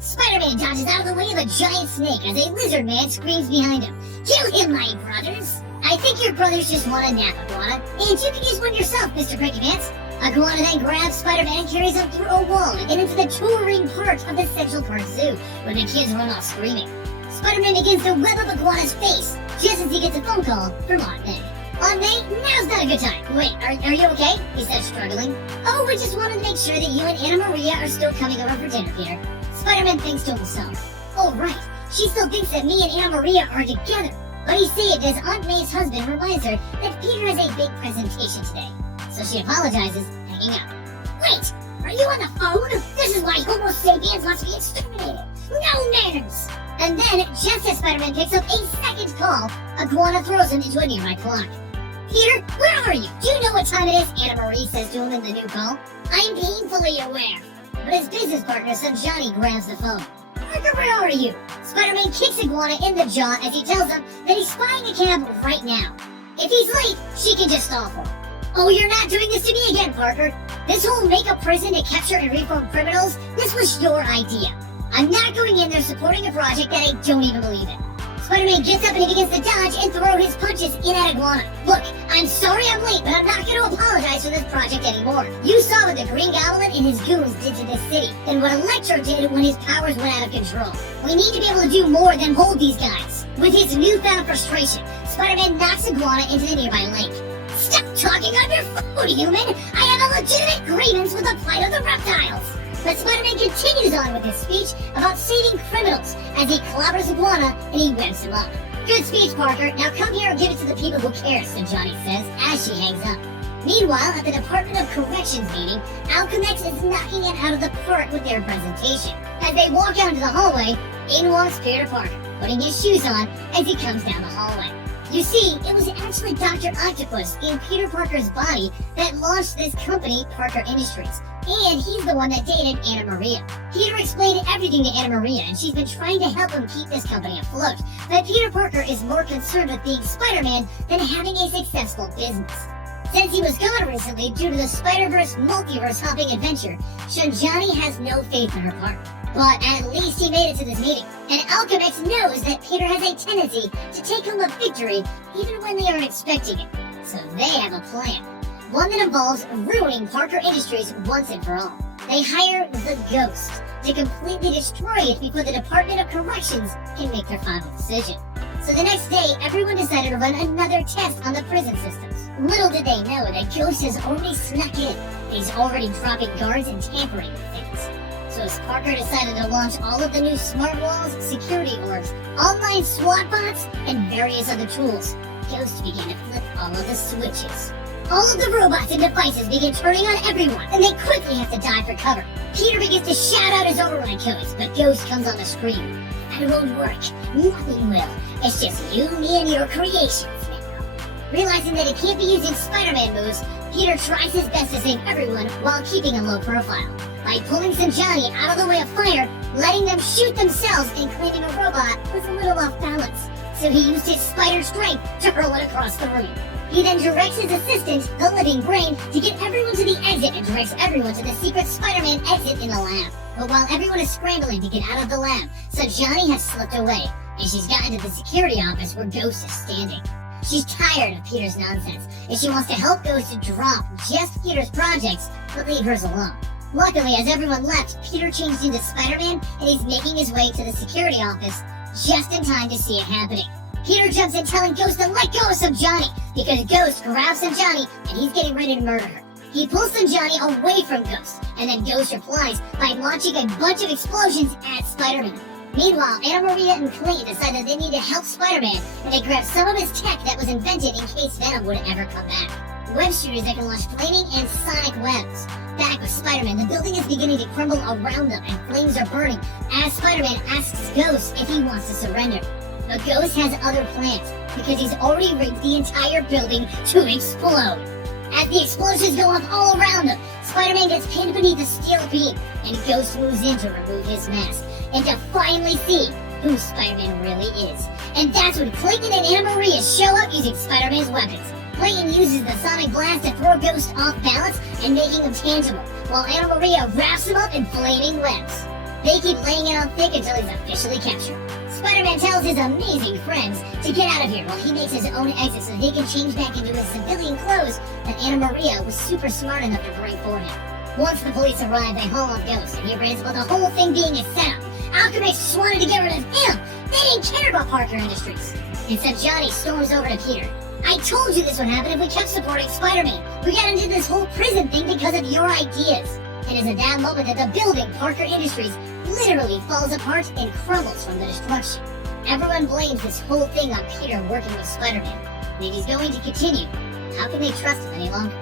Spider-Man dodges out of the way of a giant snake as a lizard man screams behind him. Kill him, my brothers! I think your brothers just want a nap, Iguana. And you can use one yourself, Mr. Cranky Pants. Iguana then grabs Spider-Man and carries him through a wall and into the touring part of the Central Park Zoo, where the kids run off screaming. Spider-Man begins to web up Iguana's face, just as he gets a phone call from Aunt May. Aunt May, now's not a good time. Wait, are you okay? He said, struggling. Oh, we just wanted to make sure that you and Anna Maria are still coming over for dinner, Peter. Spider-Man thinks to himself, oh right, she still thinks that me and Anna Maria are together. But he's saved as Aunt May's husband reminds her that Peter has a big presentation today. So she apologizes, hanging up. Wait, are you on the phone? This is why Homo sapiens must be exterminated. No manners! And then, just as Spider-Man picks up a second call, Iguana throws him into a nearby clock. Peter, where are you? Do you know what time it is? Anna Marie says to him in the new call. I'm painfully aware. But his business partner, son Johnny, grabs the phone. Parker, where are you? Spider-Man kicks Iguana in the jaw as he tells him that he's spying a cab right now. If he's late, she can just stall for him. Oh, you're not doing this to me again, Parker. This whole make-up prison to capture and reform criminals, this was your idea. I'm not going in there supporting a project that I don't even believe in. Spider-Man gets up and he begins to dodge and throw his punches in at Iguana. Look, I'm sorry I'm late, but I'm not going to apologize for this project anymore. You saw what the Green Goblin and his goons did to this city, and what Electro did when his powers went out of control. We need to be able to do more than hold these guys. With his newfound frustration, Spider-Man knocks Iguana into the nearby lake. Stop talking on your phone, human! I have a legitimate grievance with the plight of the reptiles! But Spider-Man continues on with his speech about saving criminals as he clobbers Iguana and he webs him up. Good speech, Parker. Now come here and give it to the people who care, so Johnny says as she hangs up. Meanwhile, at the Department of Corrections meeting, Alchemex is knocking it out of the park with their presentation. As they walk out into the hallway, in walks Peter Parker, putting his shoes on as he comes down the hallway. You see, it was actually Dr. Octopus in Peter Parker's body that launched this company, Parker Industries. And he's the one that dated Anna Maria. Peter explained everything to Anna Maria, and she's been trying to help him keep this company afloat. But Peter Parker is more concerned with being Spider-Man than having a successful business. Since he was gone recently due to the Spider-Verse multiverse hopping adventure, Johnny has no faith in her part. But at least he made it to this meeting, and Alchemex knows that Peter has a tendency to take home a victory even when they aren't expecting it. So they have a plan. One that involves ruining Parker Industries once and for all. They hire the Ghost to completely destroy it before the Department of Corrections can make their final decision. So the next day, everyone decided to run another test on the prison systems. Little did they know that Ghost has already snuck in. He's already dropping guards and tampering with things. So as Parker decided to launch all of the new smart walls, security orbs, online SWAT bots, and various other tools, Ghost began to flip all of the switches. All of the robots and devices begin turning on everyone, and they quickly have to dive for cover. Peter begins to shout out his override codes, but Ghost comes on the screen. That won't work. Nothing will. It's just you, me, and your creations now. Realizing that he can't be using Spider-Man moves, Peter tries his best to save everyone while keeping a low profile. By pulling some Johnny out of the way of fire, letting them shoot themselves, and claiming a robot was a little off balance. So he used his spider strength to hurl it across the room. He then directs his assistant, the Living Brain, to get everyone to the exit and directs everyone to the secret Spider-Man exit in the lab. But while everyone is scrambling to get out of the lab, so Johnny has slipped away, and she's gotten to the security office where Ghost is standing. She's tired of Peter's nonsense, and she wants to help Ghost to drop just Peter's projects, but leave hers alone. Luckily, as everyone left, Peter changed into Spider-Man, and he's making his way to the security office just in time to see it happening. Peter jumps in telling Ghost to let go of some Johnny, because Ghost grabs some Johnny, and he's getting ready to murder her. He pulls some Johnny away from Ghost, and then Ghost replies by launching a bunch of explosions at Spider-Man. Meanwhile, Anna Maria and Clayton decide that they need to help Spider-Man, and they grab some of his tech that was invented in case Venom would ever come back. Web shooters that can launch flaming and sonic webs. Back with Spider-Man, the building is beginning to crumble around them, and flames are burning as Spider-Man asks Ghost if he wants to surrender. But Ghost has other plans, because he's already rigged the entire building to explode. As the explosions go off all around them, Spider-Man gets pinned beneath a steel beam, and Ghost moves in to remove his mask, and to finally see who Spider-Man really is. And that's when Clayton and Anna Maria show up using Spider-Man's weapons. Clayton uses the sonic blast to throw Ghost off balance and making him tangible, while Anna Maria wraps him up in flaming webs. They keep laying it on thick until he's officially captured. Spider-Man tells his amazing friends to get out of here while he makes his own exit so he can change back into his civilian clothes that Anna Maria was super smart enough to bring for him. Once the police arrive, they haul off Ghost, and he rants about the whole thing being a setup. Alchemix just wanted to get rid of him. They didn't care about Parker Industries. Instead, Johnny storms over to Peter. I told you this would happen if we kept supporting Spider-Man. We got into this whole prison thing because of your ideas. It is at that moment that the building, Parker Industries, literally falls apart and crumbles from the destruction. Everyone blames this whole thing on Peter working with Spider-Man. And if he's going to continue, how can they trust him any longer?